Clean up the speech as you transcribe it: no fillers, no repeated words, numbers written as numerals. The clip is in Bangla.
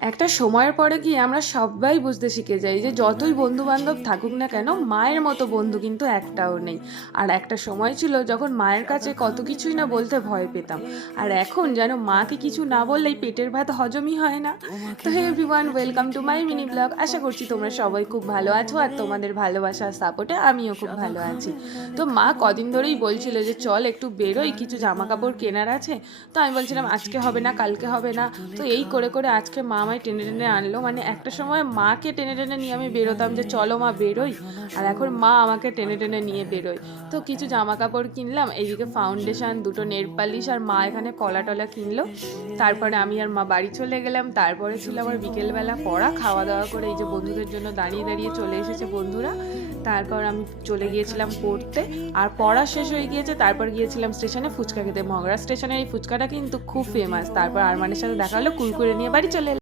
একটা সময়ের পরে গিয়ে আমরা সবাই বুঝতে শিখে যাই যে যতই বন্ধু বান্ধব থাকুক না কেন মায়ের মতো বন্ধু কিন্তু একটাও নেই। আর একটা সময় ছিল যখন মায়ের কাছে কত কিছুই না বলতে ভয় পেতাম, আর এখন যেন মাকে কিছু না বললেই পেটের ভাত হজমই হয় না। তো hey everyone, welcome to my mini blog. আশা করছি তোমরা সবাই খুব ভালো আছো, আর তোমাদের ভালোবাসার সাপোর্টে আমিও খুব ভালো আছি। তো মা কদিন ধরেই বলছিল যে চল একটু বেরোই, কিছু জামা কাপড় কেনার আছে। তো আমি বলছিলাম আজকে হবে না, কালকে হবে না। তো এই করে করে আজকে মা আমায় টেনে টেনে আনলো। মানে একটা সময় মাকে টেনে টেনে নিয়ে আমি বেরোতাম যে চলো মা বেরোই, আর এখন মা আমাকে টেনে টেনে নিয়ে বেরোয়। তো কিছু জামা কাপড় কিনলাম, এইদিকে ফাউন্ডেশন, দুটো নেল পালিশ, আর মা এখানে কলা টলা কিনলো। তারপরে আমি আর মা বাড়ি চলে গেলাম। তারপরে ছিল আমার বিকেলবেলা পড়া, খাওয়া দাওয়া করে এই যে বন্ধুদের জন্য দাঁড়িয়ে দাঁড়িয়ে চলে এসেছে বন্ধুরা। তারপর আমি চলে গিয়েছিলাম পড়তে, আর পড়া শেষ হয়ে গিয়েছে। তারপর গিয়েছিলাম স্টেশনে ফুচকা খেতে। মগরা স্টেশনের এই ফুচকাটা কিন্তু খুব ফেমাস। তারপর আরমানের সাথে দেখা হলো, কুরকুরে নিয়ে বাড়ি চলে এলাম।